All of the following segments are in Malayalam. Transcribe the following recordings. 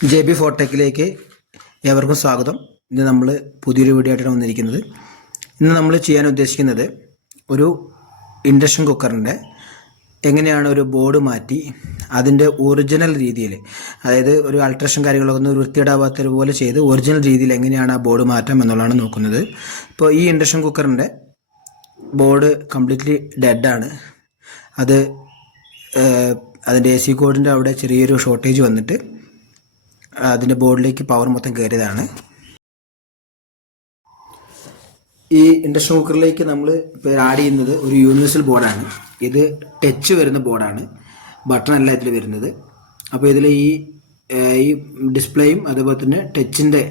JB ഫോർടെക്കിലേക്ക് ഏവർക്കും സ്വാഗതം. ഇന്ന് നമ്മൾ പുതിയൊരു വീഡിയോ ആയിട്ടാണ് വന്നിരിക്കുന്നത്. ഇന്ന് നമ്മൾ ചെയ്യാൻ ഉദ്ദേശിക്കുന്നത് ഒരു ഇൻഡക്ഷൻ കുക്കറിൻ്റെ എങ്ങനെയാണ് ഒരു ബോർഡ് മാറ്റി അതിൻ്റെ ഒറിജിനൽ രീതിയിൽ, അതായത് ഒരു അൾട്രേഷൻ കാര്യങ്ങളൊക്കെ ഒന്ന് വൃത്തിയിടാവാത്തത് പോലെ ചെയ്ത് ഒറിജിനൽ രീതിയിൽ എങ്ങനെയാണ് ആ ബോർഡ് മാറ്റാം എന്നുള്ളതാണ് നോക്കുന്നത്. ഇപ്പോൾ ഈ ഇൻഡക്ഷൻ കുക്കറിൻ്റെ ബോർഡ് കംപ്ലീറ്റ്ലി ഡെഡാണ്. അതിൻ്റെ AC കോഡിൻ്റെ അവിടെ ചെറിയൊരു ഷോർട്ടേജ് വന്നിട്ട് അതിൻ്റെ ബോർഡിലേക്ക് പവർ മൊത്തം കയറിയതാണ്. ഈ ഇൻഡക്ഷൻ കുക്കറിലേക്ക് നമ്മൾ ഇപ്പോൾ ആഡ് ചെയ്യുന്നത് ഒരു യൂണിവേഴ്സൽ ബോർഡാണ്. ഇത് ടച്ച് വരുന്ന ബോർഡാണ്, ബട്ടൺ അല്ല ഇതിൽ വരുന്നത്. അപ്പോൾ ഇതിൽ ഈ ഡിസ്പ്ലേയും അതുപോലെ തന്നെ ടച്ചിൻ്റെ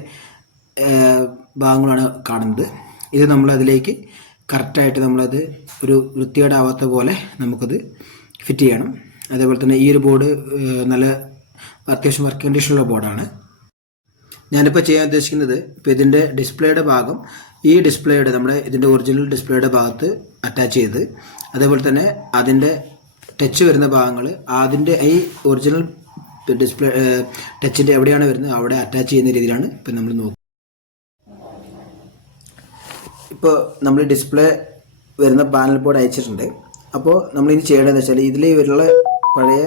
ഭാഗങ്ങളാണ് കാണുന്നത്. ഇത് നമ്മളതിലേക്ക് കറക്റ്റായിട്ട് നമ്മളത് ഒരു വൃത്തികേടാവാത്ത പോലെ നമുക്കത് ഫിറ്റ് ചെയ്യണം. അതേപോലെ തന്നെ ഈ ഒരു ബോർഡ് നല്ല അത്യാവശ്യം വർക്ക് കണ്ടീഷനുള്ള ബോർഡാണ്. ഞാനിപ്പോൾ ചെയ്യാൻ ഉദ്ദേശിക്കുന്നത്, ഇപ്പോൾ ഇതിൻ്റെ ഡിസ്പ്ലേയുടെ ഭാഗം ഈ ഡിസ്പ്ലേയുടെ നമ്മുടെ ഇതിൻ്റെ ഒറിജിനൽ ഡിസ്പ്ലേയുടെ ഭാഗത്ത് അറ്റാച്ച് ചെയ്ത്, അതേപോലെ തന്നെ അതിൻ്റെ ടച്ച് വരുന്ന ഭാഗങ്ങൾ അതിൻ്റെ ഈ ഒറിജിനൽ ഡിസ്പ്ലേ ടച്ചിൻ്റെ എവിടെയാണ് വരുന്നത് അവിടെ അറ്റാച്ച് ചെയ്യുന്ന രീതിയിലാണ് ഇപ്പം നമ്മൾ നോക്കുന്നത്. ഇപ്പോൾ നമ്മൾ ഡിസ്പ്ലേ വരുന്ന പാനൽ ബോർഡ് അയച്ചിട്ടുണ്ട്. അപ്പോൾ നമ്മളിനി ചെയ്യേണ്ടതെന്ന് വെച്ചാൽ ഇതിൽ വരുന്ന പഴയ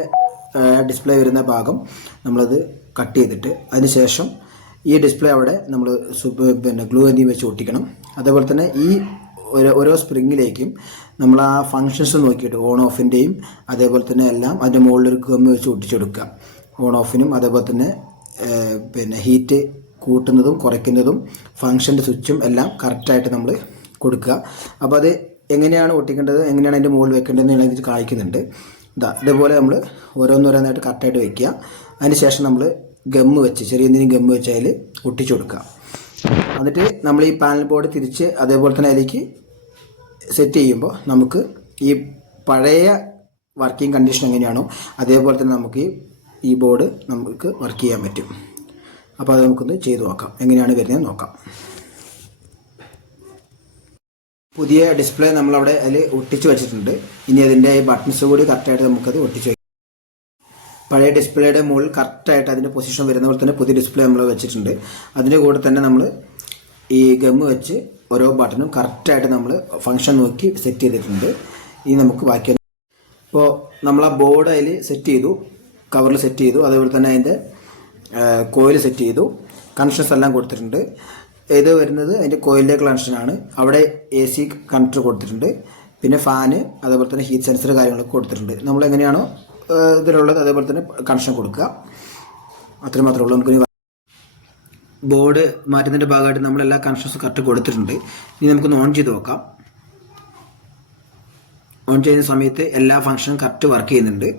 ഡിസ്പ്ലേ വരുന്ന ഭാഗം നമ്മളത് കട്ട് ചെയ്തിട്ട് അതിന് ശേഷം ഈ ഡിസ്പ്ലേ അവിടെ നമ്മൾ ഗ്ലൂ എന്തെങ്കിലും വെച്ച് ഒട്ടിക്കണം. അതേപോലെ തന്നെ ഈ ഓരോ സ്പ്രിങ്ങിലേക്കും നമ്മൾ ആ ഫങ്ഷൻസ് നോക്കിയിട്ട് ഓൺ ഓഫിൻ്റെയും അതേപോലെ തന്നെ എല്ലാം അതിൻ്റെ മുകളിലൊരു ഗം വെച്ച് ഒട്ടിച്ചെടുക്കുക. ഓൺ ഓഫിനും അതേപോലെ തന്നെ ഹീറ്റ് കൂട്ടുന്നതും കുറയ്ക്കുന്നതും ഫങ്ഷൻ്റെ സ്വിച്ചും എല്ലാം കറക്റ്റായിട്ട് നമ്മൾ കൊടുക്കുക. അപ്പോൾ അത് എങ്ങനെയാണ് ഒട്ടിക്കേണ്ടത്, എങ്ങനെയാണ് അതിൻ്റെ മുകളിൽ വെക്കേണ്ടതെന്ന് ഇത് കാണിക്കുന്നുണ്ട്. ഇതേപോലെ നമ്മൾ ഓരോന്നോരോന്നായിട്ട് കറക്റ്റായിട്ട് വയ്ക്കുക. അതിന് ശേഷം നമ്മൾ ഗമ്മ് വെച്ച് ചെറിയ എന്തെങ്കിലും ഗമ്മ് വെച്ച് അതിൽ ഒട്ടിച്ചു കൊടുക്കുക. എന്നിട്ട് നമ്മൾ ഈ പാനൽ ബോർഡ് തിരിച്ച് അതേപോലെ തന്നെ അതിലേക്ക് സെറ്റ് ചെയ്യുമ്പോൾ നമുക്ക് ഈ പഴയ വർക്കിംഗ് കണ്ടീഷൻ എങ്ങനെയാണോ അതേപോലെ തന്നെ നമുക്ക് ഈ ബോർഡ് നമുക്ക് വർക്ക് ചെയ്യാൻ പറ്റും. അപ്പോൾ അത് നമുക്കൊന്ന് ചെയ്ത് നോക്കാം, എങ്ങനെയാണ് വരുന്നത് നോക്കാം. പുതിയ ഡിസ്പ്ലേ നമ്മളവിടെ അതിൽ ഒട്ടിച്ച് വെച്ചിട്ടുണ്ട്. ഇനി അതിൻ്റെ ബട്ടൺസ് കൂടി കറക്റ്റായിട്ട് നമുക്കത് ഒട്ടിച്ച് വയ്ക്കാം. പഴയ ഡിസ്പ്ലേയുടെ മുകളിൽ കറക്റ്റായിട്ട് അതിൻ്റെ പൊസിഷൻ വരുന്ന പോലെ തന്നെ പുതിയ ഡിസ്പ്ലേ നമ്മൾ വെച്ചിട്ടുണ്ട്. അതിൻ്റെ കൂടെ തന്നെ നമ്മൾ ഈ ഗമ്മ് വെച്ച് ഓരോ ബട്ടണും കറക്റ്റായിട്ട് നമ്മൾ ഫങ്ഷൻ നോക്കി സെറ്റ് ചെയ്തിട്ടുണ്ട്. ഇനി നമുക്ക് ബാക്കി ഇപ്പോൾ നമ്മൾ ആ ബോർഡ് അതിൽ സെറ്റ് ചെയ്തു, കവറിൽ സെറ്റ് ചെയ്തു, അതേപോലെ തന്നെ അതിൻ്റെ കോയിൽ സെറ്റ് ചെയ്തു, കണക്ഷൻസ് എല്ലാം കൊടുത്തിട്ടുണ്ട്. ഇത് വരുന്നത് അതിൻ്റെ കോയിലിലേക്ക് കണക്ഷനാണ്. അവിടെ AC കണക്ടർ കൊടുത്തിട്ടുണ്ട്, പിന്നെ ഫാന് അതേപോലെ തന്നെ ഹീറ്റ് സെൻസർ കാര്യങ്ങളൊക്കെ കൊടുത്തിട്ടുണ്ട്. നമ്മൾ എങ്ങനെയാണോ ഇതിലുള്ളത് അതേപോലെ തന്നെ കണക്ഷൻ കൊടുക്കുക. അത്രയും മാത്രമേ ഉള്ളൂ. നമുക്ക് ബോർഡ് മാറ്റുന്നതിൻ്റെ ഭാഗമായിട്ട് നമ്മളെല്ലാ കണക്ഷൻസും കറക്റ്റ് കൊടുത്തിട്ടുണ്ട്. ഇനി നമുക്കൊന്ന് ഓൺ ചെയ്ത് നോക്കാം. ഓൺ ചെയ്യുന്ന സമയത്ത് എല്ലാ ഫങ്ഷനും കറക്റ്റ് വർക്ക് ചെയ്യുന്നുണ്ട്,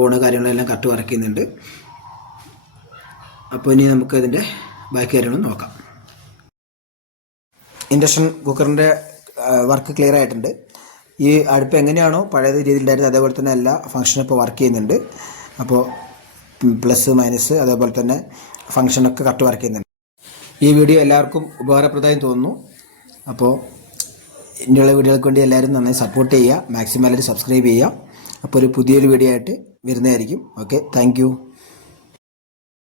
ഓണ് കാര്യങ്ങളെല്ലാം കറക്റ്റ് വർക്ക് ചെയ്യുന്നുണ്ട്. അപ്പോൾ ഇനി നമുക്ക് അതിൻ്റെ ബാക്കി കാര്യങ്ങൾ നോക്കാം. ഇൻഡക്ഷൻ കുക്കറിൻ്റെ വർക്ക് ക്ലിയർ ആയിട്ടുണ്ട്. ഈ അടുപ്പ് എങ്ങനെയാണോ പഴയ രീതിയിലുണ്ടായിരുന്നത് അതേപോലെ തന്നെ എല്ലാ ഫങ്ഷനും ഇപ്പോൾ വർക്ക് ചെയ്യുന്നുണ്ട്. അപ്പോൾ പ്ലസ് മൈനസ് അതേപോലെ തന്നെ ഫങ്ഷനൊക്കെ കറക്റ്റ് വർക്ക് ചെയ്യുന്നുണ്ട്. ഈ വീഡിയോ എല്ലാവർക്കും ഉപകാരപ്രദമായി തോന്നുന്നു. അപ്പോൾ ഇനിയുള്ള വീഡിയോകൾക്ക് വേണ്ടി എല്ലാവരും നന്നായി സപ്പോർട്ട് ചെയ്യുക, മാക്സിമം എല്ലാവരും സബ്സ്ക്രൈബ് ചെയ്യുക. അപ്പോൾ ഒരു പുതിയൊരു വീഡിയോ ആയിട്ട് വരുന്നതായിരിക്കും. Okay, thank you.